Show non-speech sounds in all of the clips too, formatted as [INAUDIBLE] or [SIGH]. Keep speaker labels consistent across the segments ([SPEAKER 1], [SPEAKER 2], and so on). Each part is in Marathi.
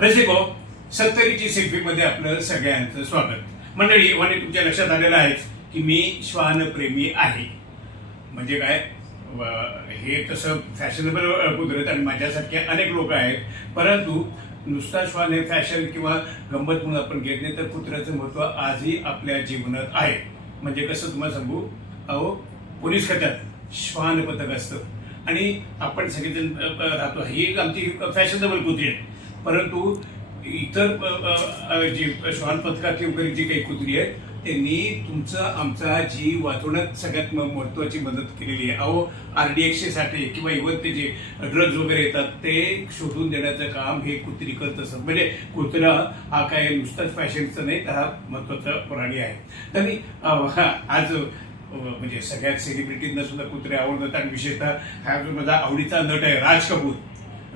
[SPEAKER 1] रसिको सत्तरीची सेल्फी मध्ये आपलं सगळ्यांचं स्वागत. मंडळी म्हणजे तुमच्या लक्षात आलेलं आहेच की मी श्वानप्रेमी आहे. म्हणजे काय? हे तसं फॅशनेबल कुदरत आणि माझ्यासारखे अनेक लोक आहेत. परंतु नुसता श्वान हे फॅशन किंवा गंमत म्हणून आपण घेत नाही तर कुत्र्याचं महत्त्व आजही आपल्या जीवनात आहे. म्हणजे कसं तुम्हाला सांगू? अहो पोलीस खात्यात श्वान पथक असतं. आणि आपण सगळेजण राहतो. ही आमची फॅशनेबल कुत्री आहे परंतु इतर जी श्वान पथकातली वगैरे जी काही कुत्री आहेत त्यांनी तुमचा आमचा जीव वाचवण्यात सगळ्यात महत्वाची मदत केलेली आहे. अहो आर डी आरडीएक्सचे साठी किंवा इव्हन ते जे ड्रग्ज वगैरे येतात ते शोधून देण्याचं काम हे कुत्री करत असत म्हणजे कुत्रा हा काय नुसताच फॅशनचा नाही तर हा महत्त्वाचा प्राणी आहे. तर मी आज म्हणजे सगळ्यात सेलिब्रिटींना सुद्धा कुत्रे आवडतात आणि विशेषतः हा जो माझा आवडीचा नट आहे राज कपूर.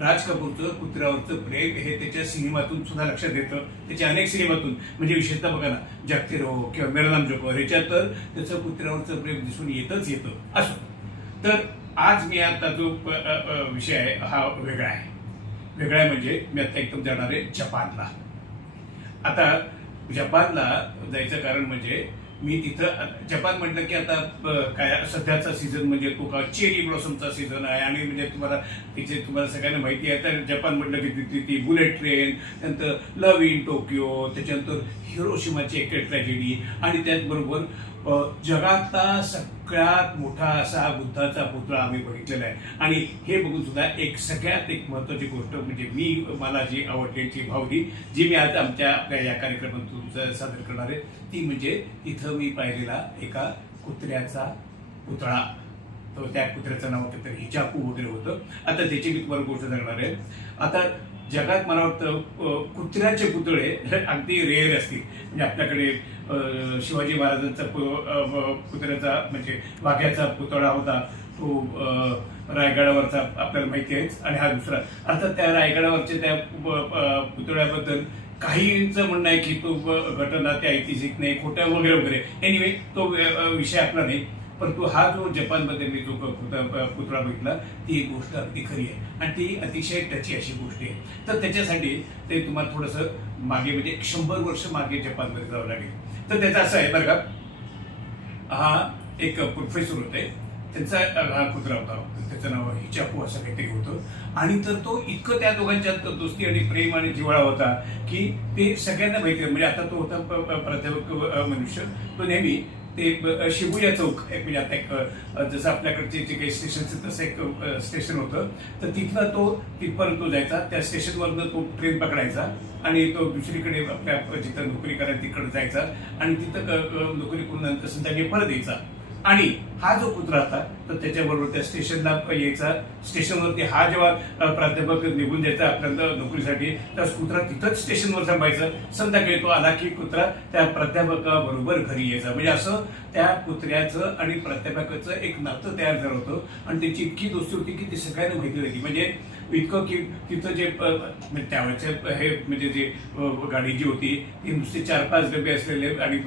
[SPEAKER 1] राज कपूरचं कुत्र्यावरचं प्रेम हे त्याच्या सिनेमातून सुद्धा लक्षात येतं. त्याच्या अनेक सिनेमातून. म्हणजे विशेषतः बघा ना जागते रहो किंवा मेरनाम जोको ह्याच्यात तर त्याचं कुत्र्यावरचं प्रेम दिसून येतच येतं. असो. तर आज मी आता जो विषय आहे हा वेगळा आहे. वेगळा आहे म्हणजे मी आता एकदम जाणार आहे जपानला. आता जपानला जायचं कारण म्हणजे मी तिथं जपान म्हटलं की आता काय सध्याचा सीझन म्हणजे तो का चेरी ब्लॉसमचा सीझन आहे आणि म्हणजे तुम्हाला तिचे तुम्हाला सगळ्यांना माहिती आहे. तर जपान म्हटलं की तिथे ती बुलेट ट्रेन त्यानंतर लव्ह इन टोकियो त्याच्यानंतर हिरोशिमाची एक ट्रॅजेडी आणि त्याचबरोबर अ, जगातला सगळ्यात मोठा असा बुद्धाचा पुतळा आम्ही बघितलेला आहे. आणि हे बघून सुद्धा एक सगळ्यात एक महत्वाची गोष्ट म्हणजे मी मला जी आवडली भावली जी मी आज आमच्या आपल्या या कार्यक्रमातून सादर करणार आहे ती म्हणजे तिथं मी पाहिलेला एका कुत्र्याचा पुतळा. तर त्या कुत्र्याचं नाव होतं तर हिजाकू वगैरे होतं. आता त्याची मी तुम्हाला गोष्ट सांगणार आहे. आता जगात मला वाटतं कुत्र्याचे पुतळे अगदी रेअर असतील. म्हणजे आपल्याकडे शिवाजी महाराजांचा कुत्र्याचा म्हणजे वाघ्याचा पुतळा होता. तो रायगडावरचा आपल्याला माहिती आहेच. आणि हा दुसरा. अर्थात त्या रायगडावरच्या त्या पुतळ्याबद्दल काहींचं म्हणणं आहे की तो घटना त्या ऐतिहासिक नाही खोट्या वगैरे वगैरे. एनिवे तो विषय आपला नाही. परंतु हा जो जपानमध्ये मी जो पुतळा भेटला बघितला ती एक गोष्ट अगदी खरी आहे. आणि ती अतिशय टची अशी गोष्ट आहे. तर त्याच्यासाठी ते तुम्हाला थोडंसं मागे म्हणजे एक शंभर वर्ष मागे जपानमध्ये जावं लागेल. तर त्याचं असं आहे बरं का हा एक प्रोफेसर होते. त्यांचा हा कुत्रा होता. त्याचं नाव हिचापू असं काहीतरी होतं. आणि तर तो इतकं त्या दोघांच्यात दोस्ती आणि प्रेम आणि जिव्हाळा होता की ते सगळ्यांना माहिती म्हणजे आता तो होता प्राध्यापक मनुष्य. तो नेहमी ते शिबुया चौक एक म्हणजे आता एक जसं आपल्याकडचे जे काही स्टेशनचं तसं एक स्टेशन होतं. तर तिथनं तो तिथपर्यंत तो जायचा. त्या स्टेशनवरनं तो ट्रेन पकडायचा आणि तो दुसरीकडे आपल्या जिथं नोकरी करायला तिकडे जायचा आणि तिथं नोकरी करून नंतर संध्याकाळी परत यायचा. आणि हा जो कुत्रा होता तर त्याच्याबरोबर त्या स्टेशनला यायचा. स्टेशनवरती हा जेव्हा प्राध्यापक निघून जायचा आपल्याला नोकरीसाठी तर कुत्रा तिथंच स्टेशनवर थांबायचं. संध्याकाळी तो आला की कुत्रा त्या प्राध्यापकाबरोबर घरी यायचा. म्हणजे असं त्या कुत्र्याचं आणि प्राध्यापकाचं एक नातं तयार झालं होतं. आणि त्याची इतकी दोस्ती होती की ती सगळ्यांना माहिती होती. म्हणजे इतकं की तिथं जे म्हणजे त्यावेळेचे हे म्हणजे जे गाडी जी होती ती नुसती चार पाच डबे असलेले आणि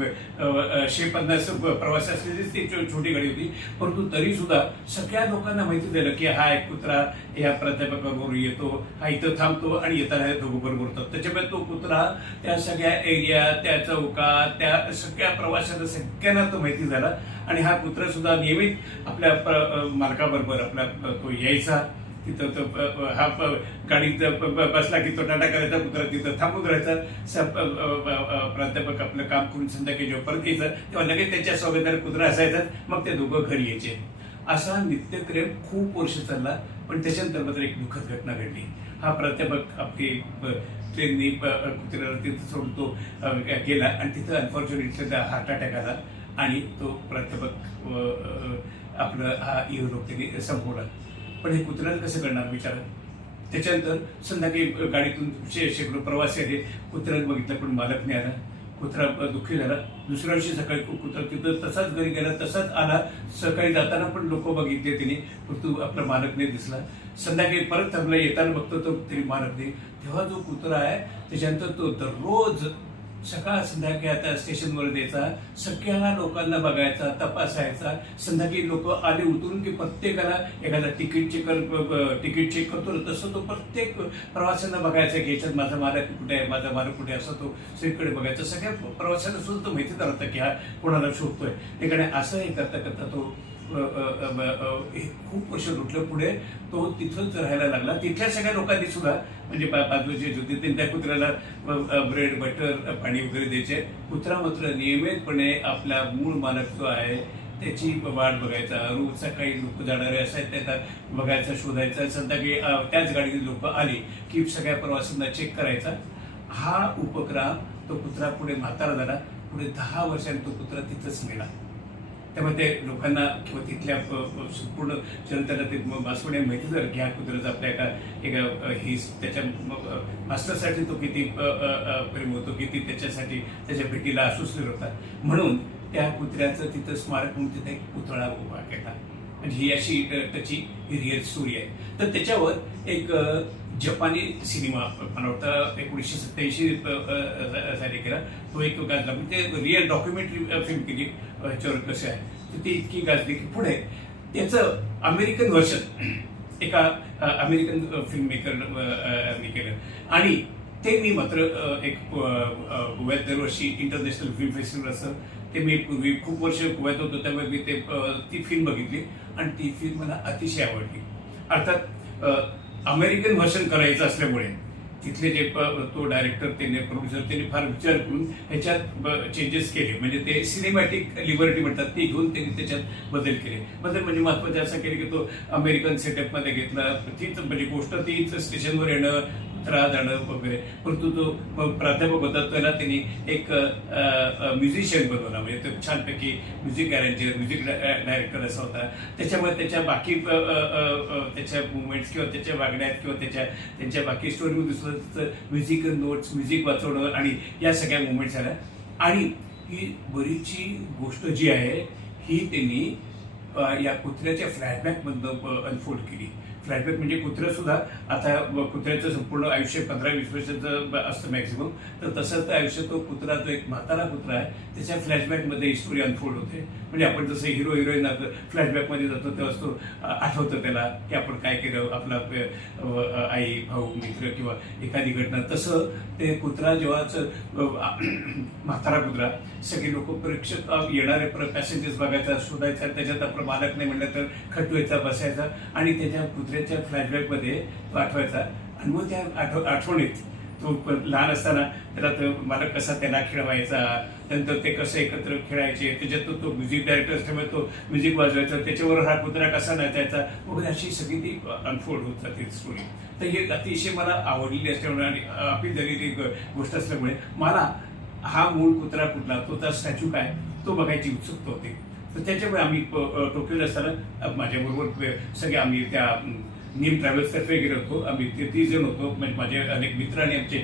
[SPEAKER 1] शे पन्नास प्रवासी असलेलीच ती छोटी गाडी होती. परंतु तरी सुद्धा सगळ्या लोकांना माहिती झालं की हा एक कुत्रा या प्राध्यापकाबरोबर येतो हा इथं थांबतो आणि येताना हे दोघं बरोबर त्याच्यामुळे तो कुत्रा त्या सगळ्या एरिया त्या चौकात त्या सगळ्या प्रवाशांना सगळ्यांना तो माहिती झाला आणि हा कुत्रा सुद्धा नियमित आपल्या मालकाबरोबर आपला तो यायचा. तिथं तो हा गाडीत बसला की तो टाटा करायचा कुत्रा तिथं थांबून राहायचा प्राध्यापक आपलं काम करून संध्याकाळी जेव्हा परत यायचं तेव्हा लगेच त्यांच्या सोबतदार कुत्रा असायचं मग ते दोघं घरी यायचे. असा नित्यक्रम खूप वर्ष चालला पण त्याच्यानंतर मात्र एक दुःखद घटना घडली. हा प्राध्यापक आपली ट्रेननी कुत्र्याला तिथं सोडून तो गेला आणि तिथं अनफॉर्च्युनेटली हार्ट अटॅक आला आणि तो प्राध्यापक आपलं हा इहलोक त्यांनी संपवला. पण हे कुत्र्याला कसं करणार विचार त्याच्यानंतर संध्याकाळी गाडीतून शेकडो प्रवासी आले कुत्र्याला बघितलं पण मालक नाही आला. कुत्रा दुःखी झाला. दुसऱ्या दिवशी सकाळी कुत्रा तिथं तसाच घरी गेला तसाच आला. सकाळी जाताना पण लोक बघितले तिने. परंतु आपला मालक नाही दिसला. संध्याकाळी परत थांबला. येताना बघतो तो तरी मालक नाही. तेव्हा जो कुत्रा आहे त्याच्यानंतर तो दररोज सकाळ संध्याकाळी आता स्टेशनवर द्यायचा सगळ्यांना लोकांना बघायचा तपासायचा. संध्याकाळी लोक आले उतरून की प्रत्येकाला एखादा तिकीट चेक कर तिकीट चेक करतो तसं तो प्रत्येक प्रवाशांना बघायचा की याच्यात माझा मालक कुठे आहे माझा मालक कुठे असं तो सगळीकडे बघायचा. सगळ्या प्रवाशांना सुद्धा तो माहिती राहतं की हा कोणाला शोधतोय. त्याकडे असं हे करता करता तो खूप वर्ष लुटलं पुढे तो तिथंच राहायला लागला. तिथल्या सगळ्या लोकांनी सुद्धा म्हणजे बाजूचे होते त्या कुत्र्याला ब्रेड बटर पाणी वगैरे द्यायचे. कुत्रा मात्र नियमितपणे आपला मूळ मालक जो आहे त्याची वाट बघायचा. रोज सकाळी लोक जाणारे असायचे त्याचा बघायचा शोधायचा. संध्याकाळी त्याच गाडीतील लोक आली की सगळ्या प्रवाशांना चेक करायचा. हा उपक्रम तो कुत्रा पुढे म्हातारा झाला. पुढे दहा वर्षांनी तो कुत्रा तिथंच मिळाला त्यामुळे ते लोकांना किंवा तिथल्या संपूर्ण जनतेला ते मासवड्या माहिती जर घ्या कुदरत आपल्या एका एका ही त्याच्या मास्टरसाठी तो किती प्रेम होतो किती त्याच्यासाठी त्याच्या भेटीला असुसलेला होता. म्हणून त्या कुत्र्याचं तिथं स्मारक म्हणून तिथे पुतळा उभा केला. म्हणजे ही अशी त्याची रिअल स्टोरी आहे. तर त्याच्यावर एक जपानी सिनेमा मला वाटतं एकोणीसशे सत्याऐंशी साली केला तो एक गाजला. म्हणजे रिअल डॉक्युमेंटरी फिल्म केली. ह्याच्यावर कसे आहे? तर ती इतकी गाजली की पुढे त्याचं अमेरिकन व्हर्शन [CLEARS THROAT] एका अमेरिकन फिल्म मेकरने केलं. आणि ते मी मात्र एक गोव्यात दरवर्षी इंटरनॅशनल फिल्म फेस्टिवल असतं ते मी पूर्वी खूप वर्ष गोव्यात होतो त्यामुळे मी ते ती फिल्म बघितली. आणि ती फिल्म मला अतिशय आवडली. अर्थात अमेरिकन व्हर्शन करायचं असल्यामुळे तिथले जे तो डायरेक्टर त्यांनी प्रोड्युसर त्यांनी फार विचार करून ह्याच्यात चेंजेस केले. म्हणजे ते सिनेमॅटिक लिबर्टी म्हणतात ते घेऊन त्यांनी त्याच्यात बदल केले. बदल म्हणजे महत्त्वाचे असं केले की तो अमेरिकन सेटअपमध्ये घेतला. तीच म्हणजे गोष्ट तीच स्टेशनवर येणं त्रास जाणं वगैरे. परंतु तो प्राध्यापक होता त्याला त्यांनी एक म्युझिशियन बनवला. म्हणजे तो छानपैकी म्युझिक अरेंजर म्युझिक डायरेक्टर असा होता. त्याच्यामुळे त्याच्या बाकी त्याच्या मुवमेंट्स किंवा त्याच्या वागण्यात किंवा त्याच्या त्यांच्या बाकी स्टोरीमध्ये सुद्धा म्युझिकल नोट्स म्युझिक वाचवणं आणि या सगळ्या मुवमेंट्स आल्या आणि ही बरीचशी गोष्ट जी आहे ही त्यांनी या कुत्र्याच्या फ्लॅशबॅकमधनं अनफोल्ड केली. फ्लॅशबॅक म्हणजे कुत्रं सुद्धा आता कुत्र्याचं संपूर्ण आयुष्य पंधरा वीस वर्षाचं असतं मॅक्झिमम तर तसंच तर आयुष्य तो कुत्रा तो एक म्हातारा कुत्रा आहे. त्याच्या फ्लॅशबॅकमध्ये ही स्टोरी अनफोल्ड होते. म्हणजे आपण जसं हिरो हिरोईन फ्लॅशबॅकमध्ये जातो तेव्हा असतो आठवतं त्याला की आपण काय केलं आपला आई भाऊ मित्र किंवा एखादी घटना. तसं ते कुत्रा जेव्हाच [CLEARS THROAT] म्हातारा कुत्रा सगळे लोक प्रेक्षक येणारे पॅसेंजर्स बघायचा शोधायचा त्याच्यात आपला मालक नाही म्हणलं तर खटवायचा बसायचा. आणि त्याच्या त्याच्या फ्लॅशबॅकमध्ये तो आठवायचा आणि मग त्या आठव आठवणीत तो लहान असताना त्याला तर मला कसा त्याला खेळवायचा नंतर ते कसं एकत्र खेळायचे त्याच्यात तो- म्युझिक डायरेक्टर असल्यामुळे तो म्युझिक वाजवायचा त्याच्यावर हा कुत्रा कसा नाचायचा वगैरे अशी सगळी ती अनफोल्ड होत जाते स्टोरी तर ही अतिशय मला आवडलेली असल्यामुळे आणि अपील झालेली गोष्ट असल्यामुळे मला हा मूळ कुत्रा कुठला तो त्या स्टॅच्यू काय तो बघायची उत्सुकता होती. तर त्याच्यामुळे आम्ही टोकियोला असताना माझ्याबरोबर सगळे आम्ही त्या नीम ट्रॅव्हल्स तर्फे गेलो होतो. आम्ही ते तीस जण होतो. म्हणजे माझे अनेक मित्र आणि आमचे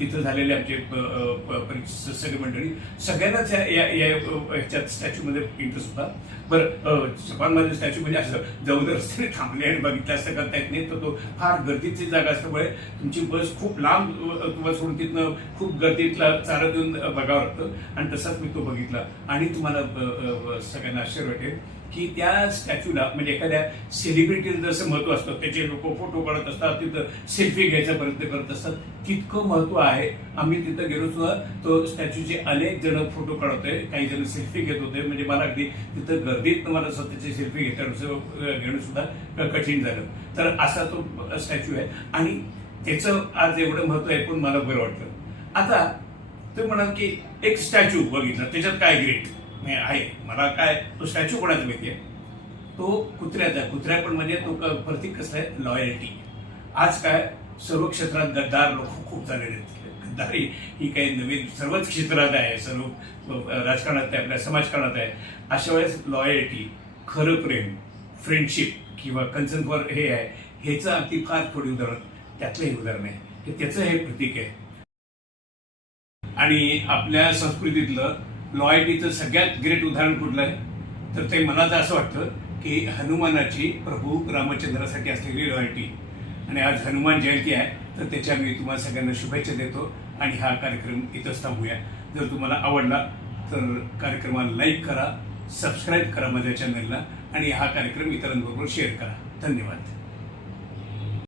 [SPEAKER 1] तिथं झालेले आमचे प- सगळे मंडळी. सगळ्यांनाच या ह्याच्यात स्टॅच्यूमध्ये इंटरेस्ट होता. बरं जपानमध्ये स्टॅच्यू म्हणजे असं जवळ रस्त्याने थांबले आणि बघितलं असं करता येत नाही. तर तो फार गर्दीची जागा असल्यामुळे तुमची बस खूप लांब तुम्हाला सोडून तिथनं खूप गर्दीतला चालत येऊन बघावं लागतं. आणि तसाच मी तो बघितला. आणि तुम्हाला सगळ्यांना आश्चर्य वाटेल. की त्या स्टॅच्यूला म्हणजे एखाद्या सेलिब्रिटीला जसं महत्त्व असतं त्याचे लोक फोटो काढत असतात तिथं सेल्फी घ्यायचा प्रयत्न करत असतात तितकं महत्त्व आहे. आम्ही तिथं गेलो सुद्धा तो स्टॅच्यूचे अनेक जण फोटो काढत होते काही जण सेल्फी घेत होते. म्हणजे मला अगदी तिथं गर्दीत मला स्वतःची सेल्फी घेता घेणं सुद्धा कठीण झालं. तर असा तो स्टॅच्यू आहे. आणि त्याचं आज एवढं महत्त्व आहे पण मला बरं वाटलं. आता तुम्ही म्हणाल की एक स्टॅच्यू बघितलं त्याच्यात काय ग्रेट आहे. मला काय तो स्टॅच्यू कोणाचा माहिती आहे? तो कुत्र्याचा कुत्र्या पण म्हणजे तो क- प्रतीक कसं आहे? लॉयल्टी आज काय सर्व क्षेत्रात गद्दार लोक खूप झालेले आहेत. गद्दारी ही काही नवीन सर्वच क्षेत्रात आहे. सर्व राजकारणात आहे आपल्या समाजकारणात आहे. अशा वेळेस लॉयल्टी खरं प्रेम फ्रेंडशिप किंवा कन्सर्न फॉर हे आहे. ह्याचं अगदी फार थोडी उदाहरण त्यातलं हे उदाहरण आहे. हे त्याचं हे प्रतीक आहे. आणि आपल्या संस्कृतीतलं लॉयल्टीचं सगळ्यात ग्रेट उदाहरण कुठलं आहे? तर ते मला तर असं वाटतं की हनुमानाची प्रभू रामचंद्रासाठी असलेली लॉयल्टी. आणि आज हनुमान जयंती आहे तर त्याच्या मी तुम्हाला सगळ्यांना शुभेच्छा देतो आणि हा कार्यक्रम इथंच थांबूया. जर तुम्हाला आवडला तर कार्यक्रमाला लाईक करा सबस्क्राईब करा माझ्या चॅनलला आणि हा कार्यक्रम इतरांबरोबर शेअर करा. धन्यवाद.